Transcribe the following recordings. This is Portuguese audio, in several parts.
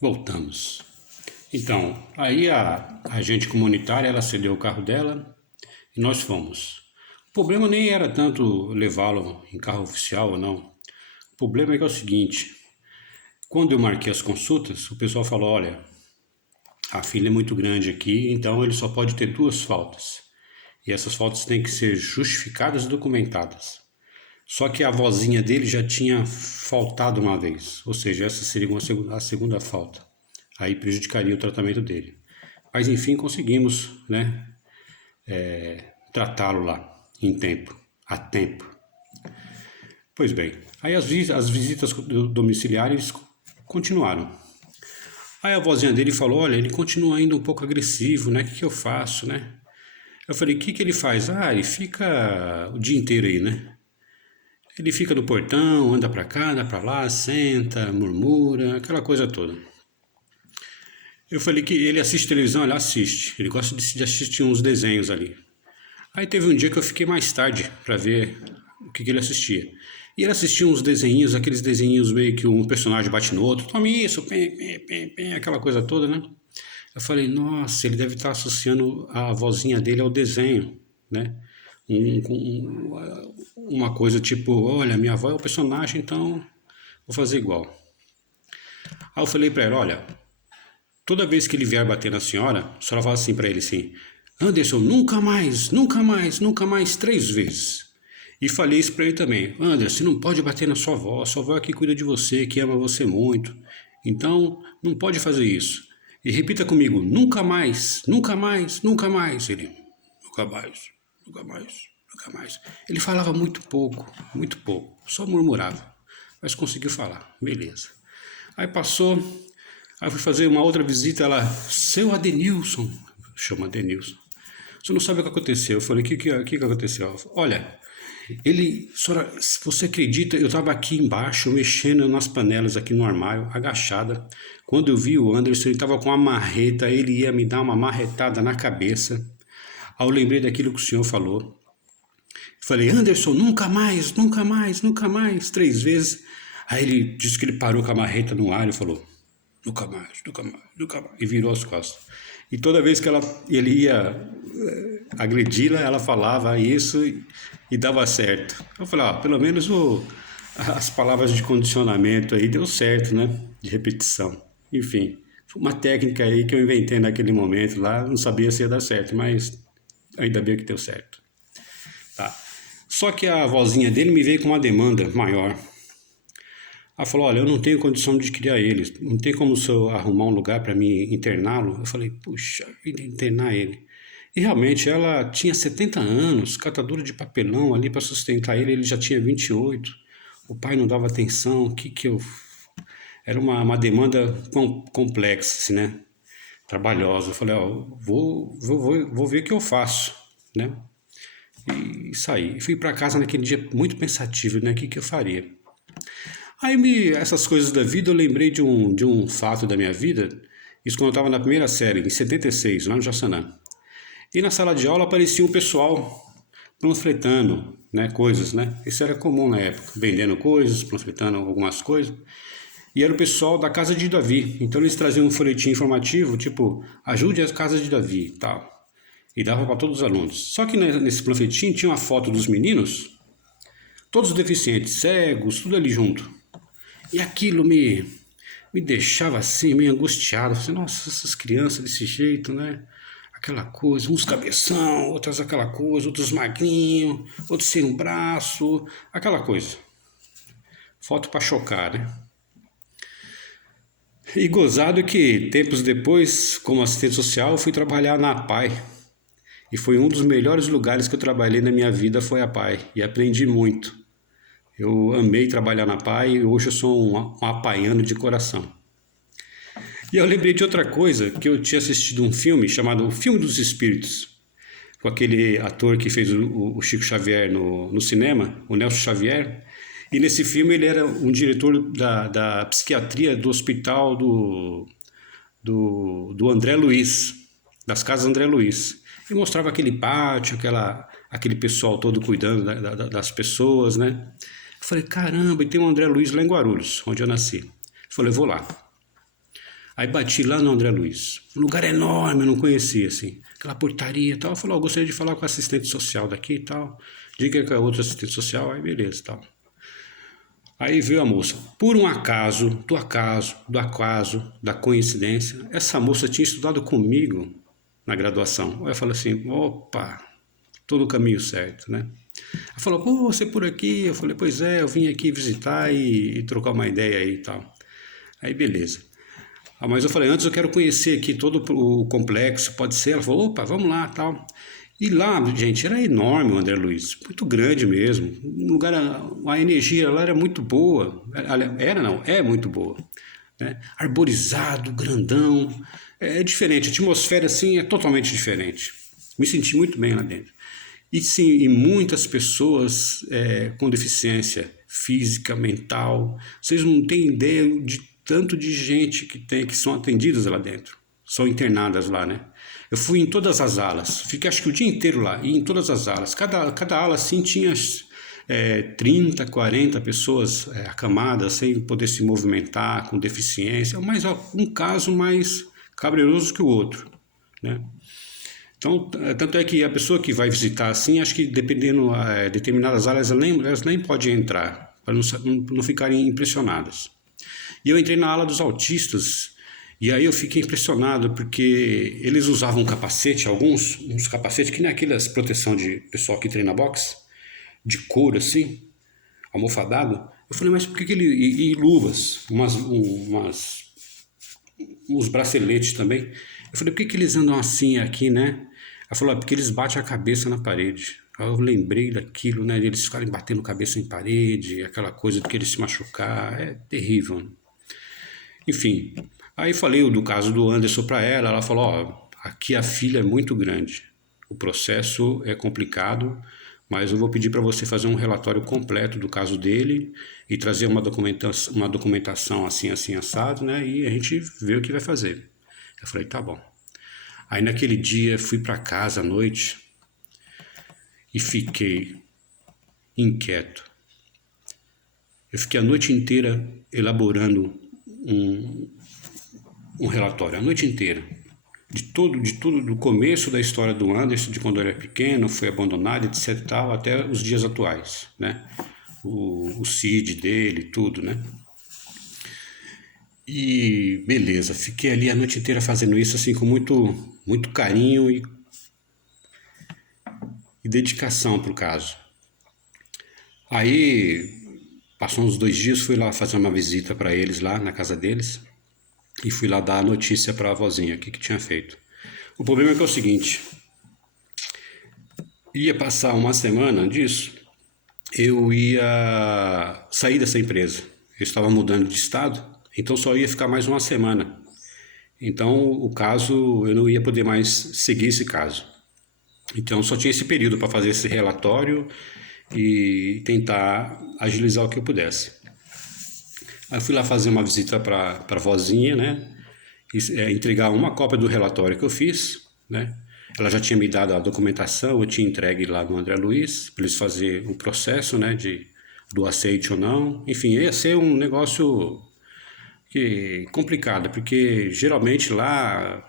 Voltamos. Então, aí a agente comunitária, ela cedeu o carro dela e nós fomos. O problema nem era tanto levá-lo em carro oficial ou não. O problema é que é o seguinte, quando eu marquei as consultas, o pessoal falou, olha, a fila é muito grande aqui, então ele só pode ter duas faltas. E essas faltas têm que ser justificadas e documentadas. Só que a vozinha dele já tinha faltado uma vez, ou seja, essa seria a segunda falta. Aí prejudicaria o tratamento dele. Mas enfim, conseguimos, né, tratá-lo lá, em tempo, a tempo. Pois bem, aí as visitas domiciliares continuaram. Aí a vozinha dele falou, olha, ele continua ainda um pouco agressivo, né, o que eu faço, né? Eu falei, o que ele faz? Ah, ele fica o dia inteiro aí, né? Ele fica no portão, anda pra cá, anda pra lá, senta, murmura, aquela coisa toda. Eu falei que ele assiste televisão, ele assiste. Ele gosta de assistir uns desenhos ali. Aí teve um dia que eu fiquei mais tarde pra ver o que ele assistia. E ele assistia uns desenhinhos, aqueles desenhinhos meio que um personagem bate no outro. Tome isso, pem, pem, pem, pem, aquela coisa toda, né? Eu falei, nossa, ele deve estar associando a vozinha dele ao desenho, né? Uma coisa tipo, olha, minha avó é o personagem, então vou fazer igual. Aí eu falei pra ela, olha, toda vez que ele vier bater na senhora, a senhora fala assim pra ele assim, Anderson, nunca mais, nunca mais, nunca mais, 3 vezes. E falei isso pra ele também, Anderson, você não pode bater na sua avó é que cuida de você, que ama você muito. Então, não pode fazer isso. E repita comigo, nunca mais, nunca mais, nunca mais. Ele, nunca mais, nunca mais, nunca mais. Ele falava muito pouco, só murmurava, mas conseguiu falar, beleza. Aí passou, aí fui fazer uma outra visita, ela, seu Adenilson, chama Adenilson. Você não sabe o que aconteceu. Eu falei, o que aconteceu? Olha, ele, senhora, você acredita, eu estava aqui embaixo, mexendo nas panelas aqui no armário, agachada. Quando eu vi o Anderson, ele estava com uma marreta, ele ia me dar uma marretada na cabeça. Aí eu lembrei daquilo que o senhor falou. Falei, Anderson, nunca mais, nunca mais, nunca mais, 3 vezes. Aí ele disse que ele parou com a marreta no ar e falou, nunca mais, nunca mais, nunca mais. E virou as costas. E toda vez que ele ia agredi-la, ela falava isso e dava certo. Eu falei, pelo menos as palavras de condicionamento aí deu certo, né? De repetição. Enfim, foi uma técnica aí que eu inventei naquele momento lá, não sabia se ia dar certo, mas ainda bem que deu certo. Tá. Só que a vozinha dele me veio com uma demanda maior. Ela falou, olha, eu não tenho condição de criar eles, não tem como o senhor arrumar um lugar para mim interná-lo? Eu falei, puxa, internar ele. E realmente ela tinha 70 anos, catadora de papelão ali para sustentar ele já tinha 28. O pai não dava atenção, Era uma demanda complexa, assim, né? Trabalhosa. Eu falei, vou ver o que eu faço, né? E saí. E fui para casa naquele dia muito pensativo, né? O que eu faria? Aí essas coisas da vida eu lembrei de um fato da minha vida, isso quando eu estava na primeira série, em 76, lá no Jaçanã. E na sala de aula aparecia um pessoal panfletando, né, coisas, né? Isso era comum na época, vendendo coisas, panfletando algumas coisas. E era o pessoal da Casa de Davi. Então eles traziam um folhetim informativo, tipo, ajude a Casa de Davi e tal. E dava para todos os alunos. Só que nesse panfletim tinha uma foto dos meninos, todos deficientes, cegos, tudo ali junto. E aquilo me deixava assim, meio angustiado. Falei, nossa, essas crianças desse jeito, né? Aquela coisa, uns cabeção, outras aquela coisa, outros magrinhos, outros sem um braço, aquela coisa. Foto para chocar, né? E gozado que tempos depois, como assistente social, eu fui trabalhar na APAE. E foi um dos melhores lugares que eu trabalhei na minha vida, foi a APAE. E aprendi muito. Eu amei trabalhar na APAE e hoje eu sou um apaiano de coração. E eu lembrei de outra coisa, que eu tinha assistido um filme chamado O Filme dos Espíritos, com aquele ator que fez o Chico Xavier no cinema, o Nelson Xavier. E nesse filme ele era um diretor da psiquiatria do hospital do André Luiz, das casas André Luiz. E mostrava aquele pátio, aquele pessoal todo cuidando das pessoas, né? Eu falei, caramba, e tem um André Luiz lá em Guarulhos, onde eu nasci. Eu falei, vou lá. Aí bati lá no André Luiz. Um lugar enorme, eu não conhecia, assim. Aquela portaria e tal. Eu falei, ó, gostaria de falar com a assistente social daqui e tal. Diga que é outra assistente social, aí beleza e tal. Aí veio a moça. Por um acaso, da coincidência, essa moça tinha estudado comigo na graduação. Aí eu falei assim, opa, tô no caminho certo, né? Ela falou, pô, você por aqui? Eu falei, pois é, eu vim aqui visitar e trocar uma ideia aí e tal. Aí beleza. Mas eu falei, antes eu quero conhecer aqui todo o complexo, pode ser? Ela falou, opa, vamos lá, tal. E lá, gente, era enorme o André Luiz, muito grande mesmo. Um lugar, a energia lá era muito boa. Era não, é muito boa. Né? Arborizado, grandão. É diferente, a atmosfera assim é totalmente diferente. Me senti muito bem lá dentro. E sim, e muitas pessoas com deficiência física, mental. Vocês não têm ideia de tanto de gente que são atendidas lá dentro. São internadas lá, né? Eu fui em todas as alas, fiquei acho que o dia inteiro lá, e em todas as alas. Cada ala assim tinha 30, 40 pessoas acamadas, sem poder se movimentar, com deficiência, mas um caso mais cabreroso que o outro, né? Então, tanto é que a pessoa que vai visitar assim, acho que dependendo determinadas áreas, elas nem podem entrar, para não ficarem impressionadas. E eu entrei na ala dos autistas, e aí eu fiquei impressionado, porque eles usavam capacete, uns capacetes que nem aquelas proteção de pessoal que treina boxe, de couro assim, almofadado. Eu falei, mas por que ele... E luvas, uns braceletes também. Eu falei, por que eles andam assim aqui, né? Ela falou, porque eles batem a cabeça na parede. Aí eu lembrei daquilo, né? Eles ficarem batendo cabeça em parede, aquela coisa de que eles se machucar. É terrível, né? Enfim, aí falei do caso do Anderson para ela falou, ó, aqui a filha é muito grande, o processo é complicado, mas eu vou pedir para você fazer um relatório completo do caso dele e trazer uma documentação assim, assim, assado, né, e a gente vê o que vai fazer. Eu falei, tá bom. Aí naquele dia fui para casa à noite e fiquei inquieto. Eu fiquei a noite inteira elaborando um relatório, a noite inteira, de tudo, do começo da história do Anderson, de quando ele era pequeno, foi abandonado, etc, tal, até os dias atuais, né? O CID dele, tudo, né? E beleza, fiquei ali a noite inteira fazendo isso assim com muito carinho e dedicação pro caso. Aí passou uns 2 dias, fui lá fazer uma visita para eles lá na casa deles e fui lá dar a notícia para a vozinha, o que tinha feito. O problema é que é o seguinte, ia passar uma semana disso, eu ia sair dessa empresa. Eu estava mudando de estado, então só ia ficar mais uma semana. Então o caso, eu não ia poder mais seguir esse caso. Então só tinha esse período para fazer esse relatório e tentar agilizar o que eu pudesse. Aí eu fui lá fazer uma visita para a vozinha, né? Entregar uma cópia do relatório que eu fiz, né? Ela já tinha me dado a documentação, eu tinha entregue lá no André Luiz, para eles fazerem o processo, né? Do aceite ou não. Enfim, ia ser um negócio complicado, porque geralmente lá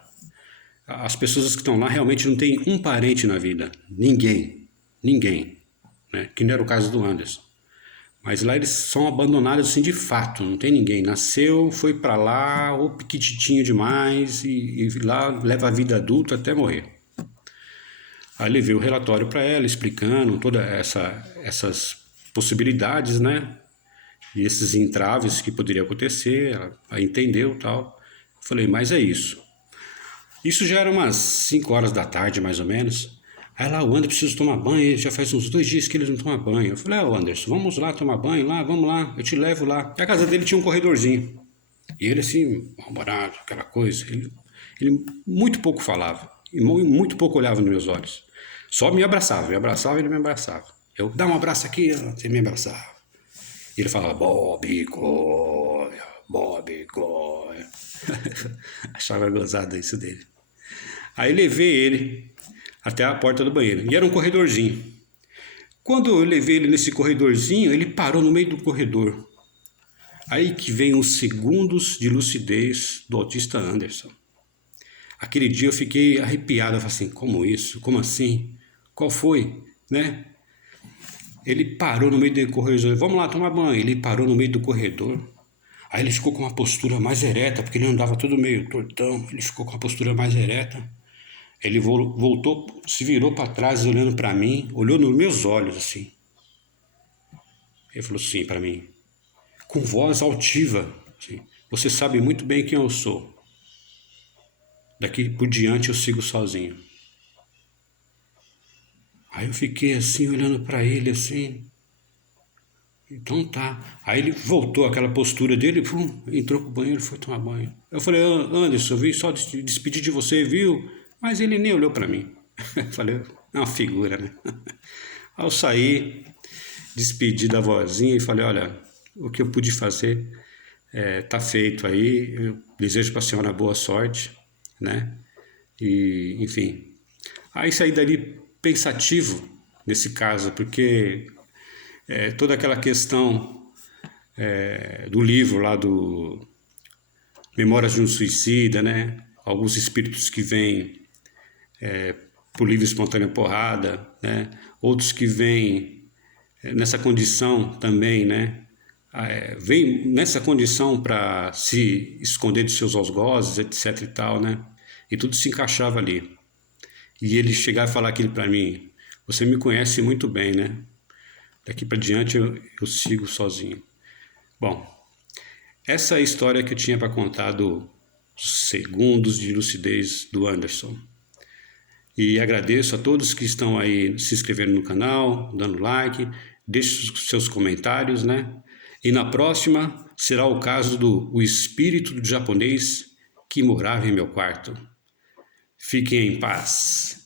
as pessoas que estão lá realmente não têm um parente na vida. Ninguém, né? Que não era o caso do Anderson. Mas lá eles são abandonados assim de fato, não tem ninguém. Nasceu, foi para lá, ou piquititinho demais, e lá leva a vida adulta até morrer. Aí levei o relatório para ela, explicando todas essas possibilidades, né? E esses entraves que poderiam acontecer, ela entendeu e tal. Falei, mas é isso. Isso já era umas 5 horas da tarde, mais ou menos. Aí lá, o Anderson precisa tomar banho, já faz uns 2 dias que ele não toma banho. Eu falei, Anderson, vamos lá tomar banho lá, vamos lá, eu te levo lá. E a casa dele tinha um corredorzinho. E ele assim, mal-humorado, aquela coisa. Ele muito pouco falava, e muito pouco olhava nos meus olhos. Só me abraçava, ele me abraçava. Eu, dá um abraço aqui, você me abraçava. E ele falava, Bob Goya. Achava gozado isso dele. Aí levei ele até a porta do banheiro. E era um corredorzinho. Quando eu levei ele nesse corredorzinho, ele parou no meio do corredor. Aí que vem os segundos de lucidez do autista Anderson. Aquele dia eu fiquei arrepiado, eu falei assim, como isso? Como assim? Qual foi? Né? Ele parou no meio do corredor, vamos lá tomar banho. Ele parou no meio do corredor. Aí ele ficou com uma postura mais ereta, porque ele andava todo meio tortão. Ele ficou com uma postura mais ereta. Ele voltou, se virou para trás, olhando para mim, olhou nos meus olhos assim. Ele falou assim para mim, com voz altiva, assim, você sabe muito bem quem eu sou. Daqui por diante eu sigo sozinho. Aí eu fiquei assim, olhando para ele assim. Então tá. Aí ele voltou àquela postura dele, entrou pro banheiro e foi tomar banho. Eu falei, Anderson, eu vim só despedir de você, viu? Mas ele nem olhou para mim. Eu falei, é uma figura, né? Ao sair, despedi da vozinha e falei, olha, o que eu pude fazer tá feito aí. Eu desejo para a senhora boa sorte, né? E, enfim. Aí saí dali pensativo nesse caso, porque toda aquela questão do livro lá do Memórias de um Suicida, né? Alguns espíritos que vêm por livre e espontânea porrada, né? Outros que vêm nessa condição também, né? Vem nessa condição para se esconder dos seus algozes, etc e tal, né? E tudo se encaixava ali. E ele chegar e falar aquilo para mim, você me conhece muito bem, né? Daqui para diante eu sigo sozinho. Bom, essa é a história que eu tinha para contar dos segundos de lucidez do Anderson. E agradeço a todos que estão aí se inscrevendo no canal, dando like, deixe os seus comentários, né? E na próxima será o caso do O Espírito do Japonês que morava em meu quarto. Fiquem em paz.